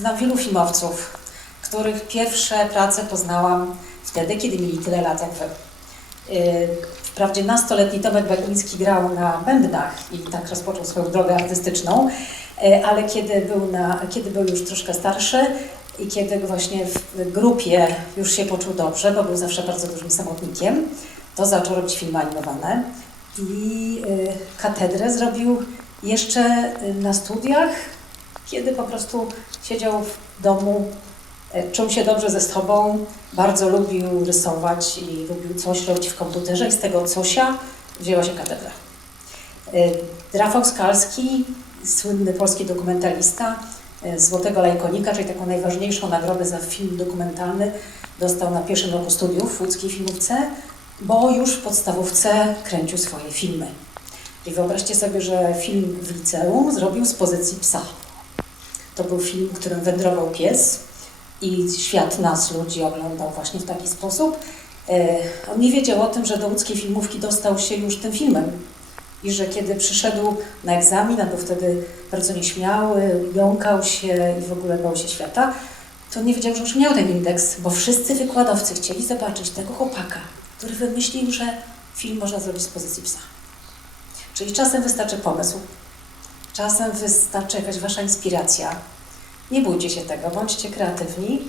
znam wielu filmowców, których pierwsze prace poznałam wtedy, kiedy mieli tyle lat jak wy. Yy, Wprawdzie nastoletni Tomek Bagiński grał na bębnach i tak rozpoczął swoją drogę artystyczną, yy, ale kiedy był, na, kiedy był już troszkę starszy i kiedy właśnie w grupie już się poczuł dobrze, bo był zawsze bardzo dużym samotnikiem, to zaczął robić filmy animowane i yy, katedrę zrobił jeszcze na studiach, kiedy po prostu siedział w domu, e, czuł się dobrze ze sobą, bardzo lubił rysować i lubił coś robić w komputerze i z tego cosia wzięła się katedra. E, Rafał Skalski, słynny polski dokumentalista, e, Złotego Lajkonika, czyli taką najważniejszą nagrodę za film dokumentalny, dostał na pierwszym roku studiów w łódzkiej filmówce, bo już w podstawówce kręcił swoje filmy. I wyobraźcie sobie, że film w liceum zrobił z pozycji psa. To był film, w którym wędrował pies i świat nas, ludzi, oglądał właśnie w taki sposób. E, On nie wiedział o tym, że do łódzkiej filmówki dostał się już tym filmem. I że kiedy przyszedł na egzamin, a był wtedy bardzo nieśmiały, jąkał się i w ogóle bał się świata, to nie wiedział, że już miał ten indeks, bo wszyscy wykładowcy chcieli zobaczyć tego chłopaka, który wymyślił, że film można zrobić z pozycji psa. Czyli czasem wystarczy pomysł, czasem wystarczy jakaś wasza inspiracja. Nie bójcie się tego, bądźcie kreatywni.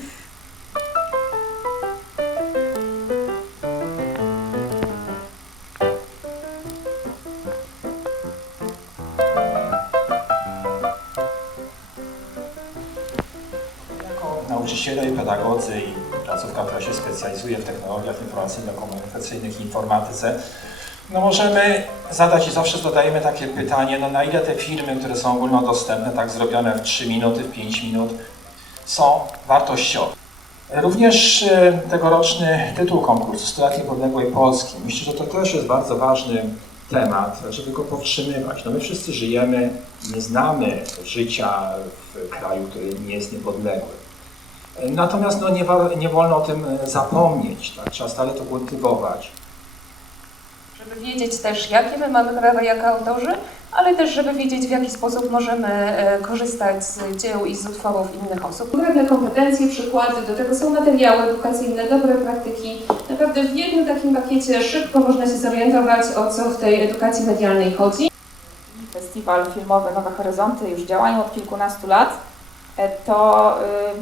Nauczyciele i pedagodzy i placówka, która się specjalizuje w technologiach informacyjno-komunikacyjnych i informatyce, no możemy zadać i zawsze zadajemy takie pytanie, no na ile te filmy, które są ogólnodostępne, tak zrobione w 3 minuty, w 5 minut, są wartościowe. Również e, tegoroczny tytuł konkursu 100 lat niepodległej Polski. Myślę, że to też jest bardzo ważny temat, żeby go powstrzymywać. No my wszyscy żyjemy, nie znamy życia w kraju, który nie jest niepodległy. Natomiast no, nie, nie wolno o tym e, zapomnieć, tak? trzeba stale to kultywować. Żeby wiedzieć też, jakie my mamy prawa jako autorzy, ale też, żeby wiedzieć, w jaki sposób możemy e, korzystać z dzieł i z utworów innych osób. Konkretne kompetencje, przykłady, do tego są materiały edukacyjne, dobre praktyki. Naprawdę w jednym takim pakiecie szybko można się zorientować, o co w tej edukacji medialnej chodzi. Festiwal filmowy Nowe Horyzonty już działają od kilkunastu lat, to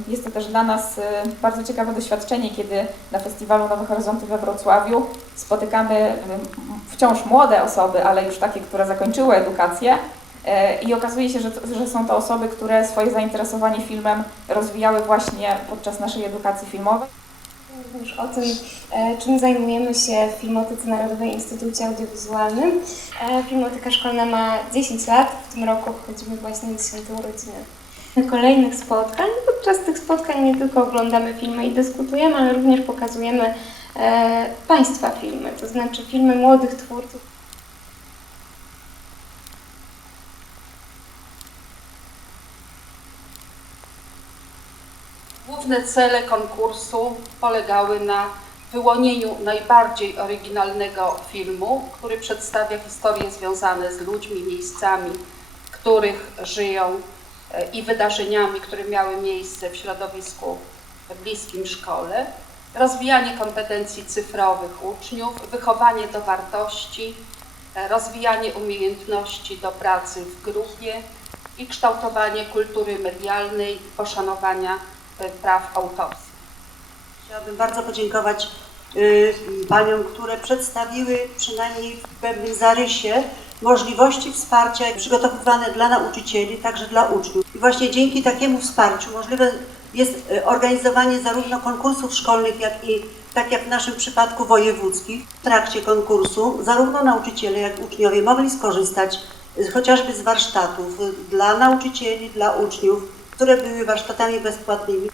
y, jest to też dla nas y, bardzo ciekawe doświadczenie, kiedy na Festiwalu Nowe Horyzonty we Wrocławiu spotykamy y, wciąż młode osoby, ale już takie, które zakończyły edukację e, i okazuje się, że, że są to osoby, które swoje zainteresowanie filmem rozwijały właśnie podczas naszej edukacji filmowej. również o tym, e, czym zajmujemy się w Filmotyce Narodowej Instytucie Audiowizualnym. E, Filmotyka szkolna ma 10 lat, w tym roku obchodzimy właśnie 10. urodziny. Kolejnych spotkań. Podczas tych spotkań nie tylko oglądamy filmy i dyskutujemy, ale również pokazujemy e, Państwa filmy, to znaczy filmy młodych twórców. Główne cele konkursu polegały na wyłonieniu najbardziej oryginalnego filmu, który przedstawia historie związane z ludźmi, miejscami, w których żyją i wydarzeniami, które miały miejsce w środowisku bliskim szkole, rozwijanie kompetencji cyfrowych uczniów, wychowanie do wartości, e, rozwijanie umiejętności do pracy w grupie i kształtowanie kultury medialnej, poszanowania e, praw autorskich. Chciałabym bardzo podziękować y, paniom, które przedstawiły przynajmniej w pewnym zarysie możliwości wsparcia przygotowywane dla nauczycieli, także dla uczniów. I właśnie dzięki takiemu wsparciu możliwe jest y, organizowanie zarówno konkursów szkolnych, jak i tak jak w naszym przypadku wojewódzkich. W trakcie konkursu zarówno nauczyciele, jak i uczniowie mogli skorzystać y, chociażby z warsztatów y, dla nauczycieli, dla uczniów, które były warsztatami bezpłatnymi.